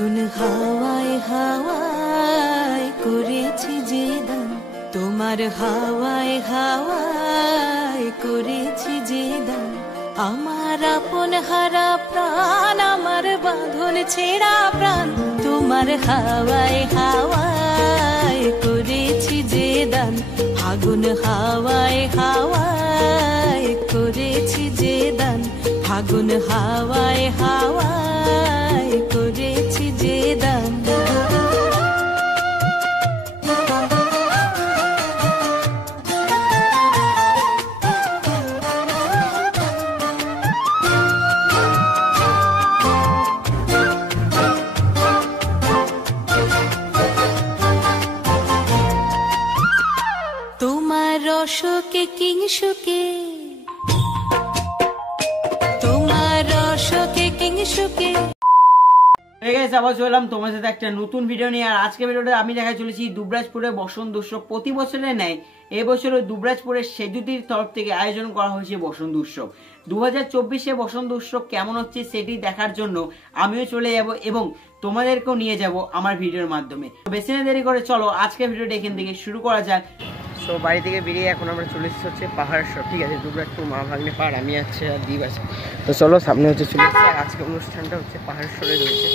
কোন হাওয়ায় হাওয়ায় করেছি যে দান, তোমার হাওয়ায় হাওয়ায় করেছি যে দান। আমার আপন হারা প্রাণ, আমার বাঁধন ছেঁড়া প্রাণ, তোমার হাওয়ায় হাওয়ায় করেছি যে দান। ফাগুন হাওয়ায় হাওয়ায় করেছি যে দান, ফাগুন হাওয়ায় হাওয়ায় করেছি যে দান। তোমার রসকে কিংসুকে, তোমার রসকে কিংসুকে। আবার চললাম তোমার সাথে একটা নতুন ভিডিও নিয়ে। আর আজকে ভিডিওটা আমি দেখা চলেছি দুবরাজপুরে বসন্ত উৎসব। প্রতি বছরের ন্যায় এবছরও দুবরাজপুরের সেজুতির তরফ থেকে আয়োজন করা হয়েছে বসন্ত উৎসব। 2024-এ বসন্ত উৎসব কেমন হচ্ছে সেটি দেখার জন্য আমিও চলে যাব এবং তোমাদেরকেও নিয়ে যাব আমার ভিডিওর মাধ্যমে। বেশি না দেরি করে চলো আজকে ভিডিওটা এখান থেকে শুরু করা যাক। সো বাড়ি থেকে বেরিয়ে এখন আমরা চলে এসেছি হচ্ছে পাহাড় সব, ঠিক আছে, দুবরাজপুর মা ভাগ্নে পাহাড়, আমি আছে আর দ্বীপ আছে। তো চলো সামনে হচ্ছে চলে এসেছি। আর আজকে অনুষ্ঠানটা হচ্ছে পাহাড় সরে রয়েছে।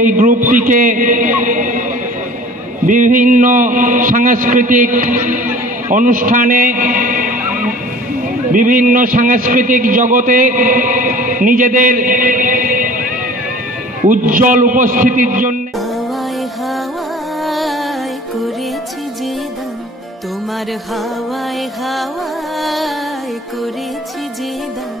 এই গ্রুপটিকে বিভিন্ন সাংস্কৃতিক অনুষ্ঠানে, বিভিন্ন সাংস্কৃতিক জগতে নিজেদের উজ্জ্বল উপস্থিতির জন্য হাওয়ায় হাওয়ায় করেছি যে দান, তোমার হাওয়ায় হাওয়ায় করেছি যে দান।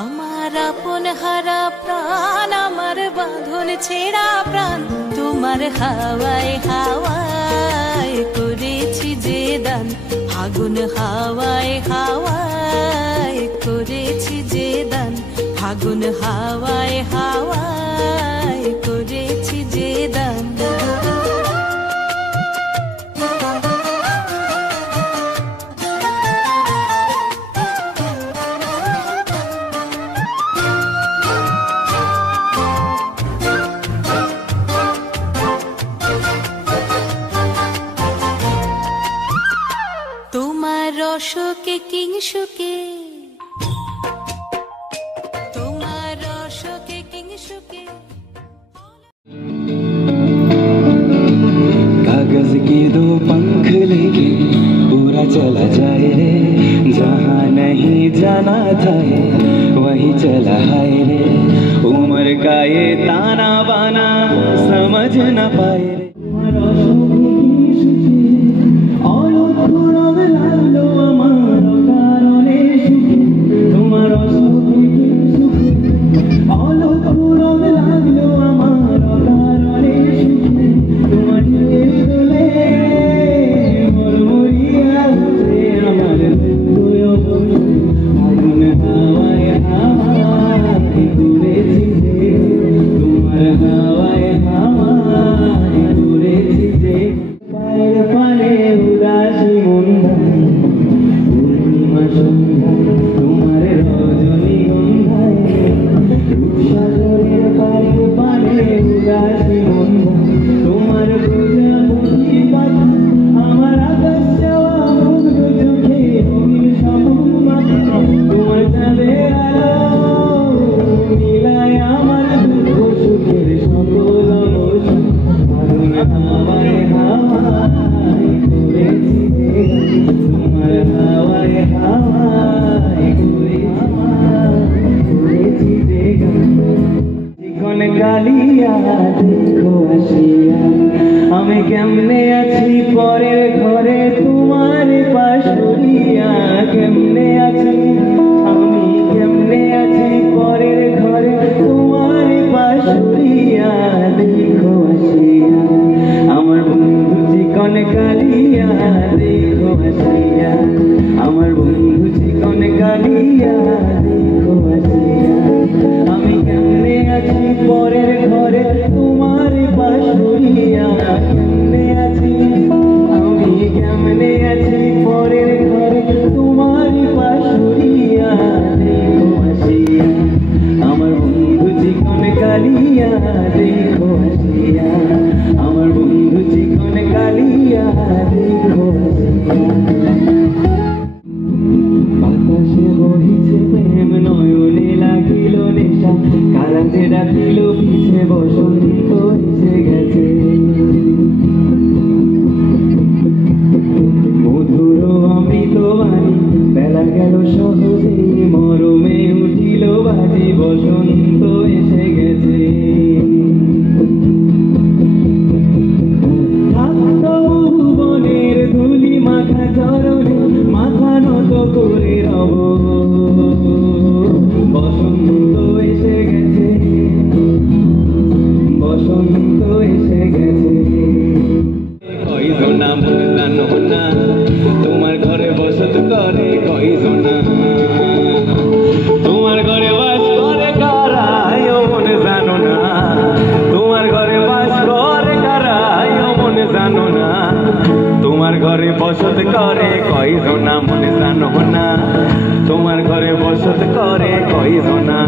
আমার আপন হারা প্রাণ, আমার বাঁধন ছেঁড়া প্রাণ, তোমার হাওয়ায় হাওয়ায় করেছি যে দান। ফাগুন হাওয়ায় হাওয়ায় করেছি যে দান, ফাগুন হাওয়ায় হাওয়ায় করেছি যে দান। তোমার রসকে কিংসুকে, তোমার রসকে কিংসুকে। कागज के दो पंख लेके पूरा चला जाए रे, जहाँ नहीं जाना था वहीं चला है रे। उम्र का ये ताना बाना समझ न पाए रे। হাওয়ায় হাওয়ায় ঘুরেছি কালিয়া দেখো আসিয়া আমি কেমনে আছি পরের ঘরে তোমার পাশুরিয়া কেমনে আছি আমি কেমনে আছি পরের ঘরে তোমার পাশুরিয়া দেখো আসিয়া আমার বন্ধু চিকন কালিয়া দেখো আসিয়া আমার বন্ধু চিকন কালিয়া দেখো আসিয়া আমি কেমনে আছি পরের ঘরে তোমার পাশুরিয়া কেমনে আছি আমি কেমনে আছি পরের ঘরে তোমার পাশুরিয়া দেখো আসিয়া আমার বন্ধু চিকন কালিয়া দেখো আসিয়া আমার বন্ধু চিকন কালিয়া দেখো আসিয়া বাতাসে বহিছে প্রেম নয়নে লাগিল নেশা কারাতে ডাকিল পিছে বসন্ত এসে গেছে মধুর অমৃত বাণী বেলা গেল সহজে মরমে উঠিল বাজি বসন্ত এসে গেছে ভুবনের ধুলি মাখা চরণে মাথা নত করে রব বসন্ত এসে গেছে বসন্ত এসে গেছে কইজনা মন জানো না তোমার ঘরে বসত করে কইজনা তোমার ঘরে বাস করে কারাই মন জানো না তোমার ঘরে বাস করে কারাই মন জানো না তোমার ঘরে বসত করে কইজনা মন জানো না তোমার ঘরে বসত করে কইজনা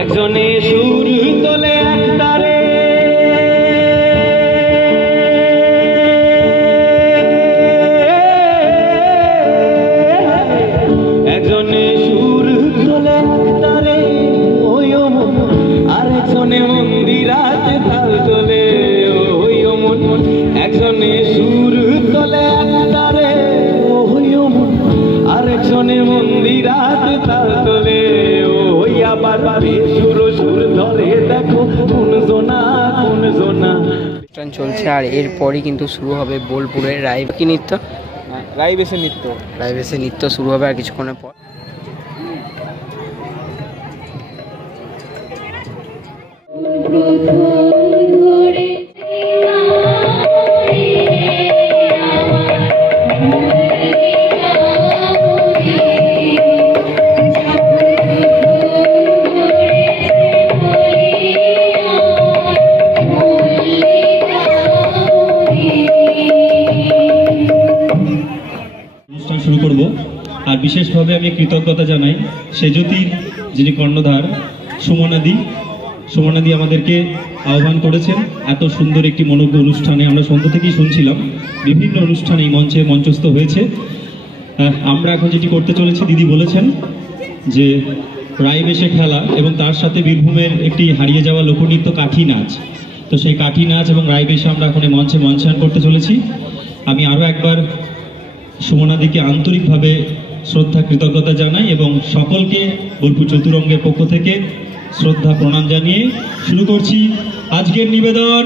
একজনে সুর তোলে একটারে একজনে সুর তোলে একটারে ওই মন আরেকজনে মন্দিরাতে তাল তোলে ওই মন একজনে সুর তোলে একটারে ওই মন আরেকজনে মন্দিরাতে তাল তোলে ওই আবার সুর সুর ধরে দেখো কোন জোনা অনুষ্ঠান চলছে আর এরপরই কিন্তু শুরু হবে বোলপুরের রাইবেশি নৃত্য রাইবেশি নৃত্য শুরু হবে আর কিছুক্ষণের পর শুরু করব আর বিশেষভাবে আমি কৃতজ্ঞতা জানাই সেজুতির যিনি কর্ণধার সুমনাদি আমাদেরকে আহ্বান করেছেন এত সুন্দর একটি মনোজ্ঞ অনুষ্ঠানে আমরা সন্ধ্যা থেকেই শুনছিলাম বিভিন্ন অনুষ্ঠানে এই মঞ্চে মঞ্চস্থ হয়েছে আমরা এখন যেটি করতে চলেছি দিদি বলেছেন যে রাইবেশে খেলা এবং তার সাথে বীরভূমের একটি হারিয়ে যাওয়া লোকনৃত্য কাঠি নাচ তো সেই কাঠি নাচ এবং রাইবেশে আমরা এখন এই মঞ্চে মঞ্চায়ন করতে চলেছি আমি আরও একবার সুমনাদিকে আন্তরিকভাবে শ্রদ্ধা কৃতজ্ঞতা জানাই এবং সকলকে বোলপুর চতুরঙ্গের পক্ষ থেকে শ্রদ্ধা প্রণাম জানিয়ে শুরু করছি আজকের নিবেদন।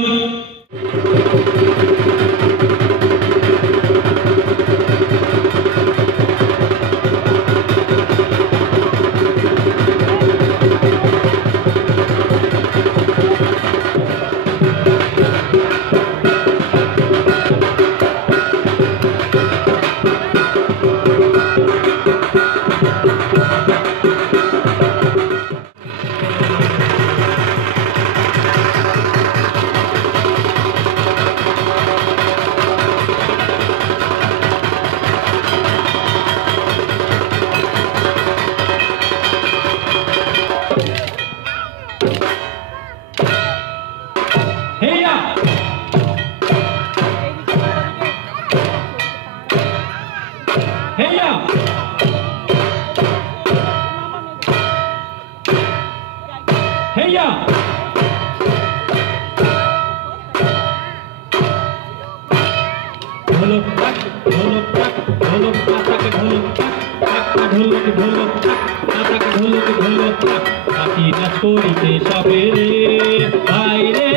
ঢোলক টাক ঢোলক টাক ঢোলক টাক ঢোলক টাক টাক ঢোলক ঢোলক টাক টাক ঢোলক ঢোলক টাক কাটি নাচ করিতে সবে রে ভাই রে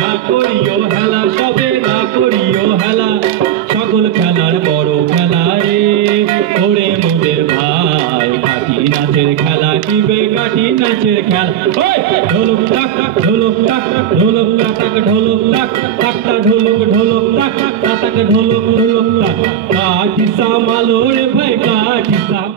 না করিও হেলা সবে না করিও হেলা সকল খেলার বড় খেলা রে ওরে মোদের ভাই কাটি নাচের খেলা কিবে কাটি নাচের খেলা ওই ঢোলক টাক ঢোলক টাক ঢোলক টাক ঢোলক টাক টাক ঢোলক ঢোলক টাক টাক ঢোলক ঢোলক টাক কাটি সামালো রে ভাই কাটি সাম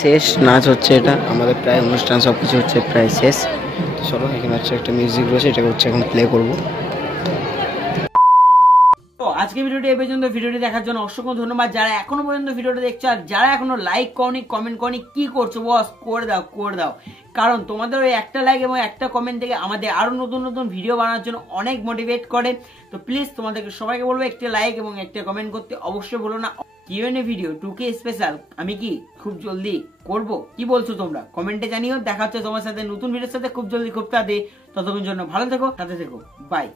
শেষ নাচ হচ্ছে, এটা আমাদের প্রায় অনুষ্ঠান সব কিছু হচ্ছে প্রায় শেষ। চলো এখানে হচ্ছে একটা মিউজিক রয়েছে, এটা হচ্ছে এখন প্লে করবো। তো আজকে ভিডিওটি এই পর্যন্ত। ভিডিওটি দেখার জন্য অসংখ্য ধন্যবাদ। যারা এখনো পর্যন্ত ভিডিওটা দেখছো আর যারা এখনো লাইক করনি, কমেন্ট করনি, কি করছো বস? করে দাও, কারণ তোমাদের ওই একটা লাইক এবং একটা কমেন্ট থেকে আমাদের আরো নতুন নতুন ভিডিও বানানোর জন্য অনেক মোটিভেট করে। তো প্লিজ তোমাদেরকে সবাইকে বলবো একটা লাইক এবং একটা কমেন্ট করতে অবশ্যই বলো না। কিউএনএ ভিডিও 2K স্পেশাল আমি কি খুব জলদি করব, কি বলছো তোমরা কমেন্টে জানিও। দেখা হচ্ছে তোমার সাথে নতুন ভিডিওর সাথে খুব জলদি, খুব তাড়াতাড়ি। ততক্ষণ জন্য ভালো থেকো, সাথে থেকো, বাই।